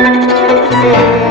Thank you.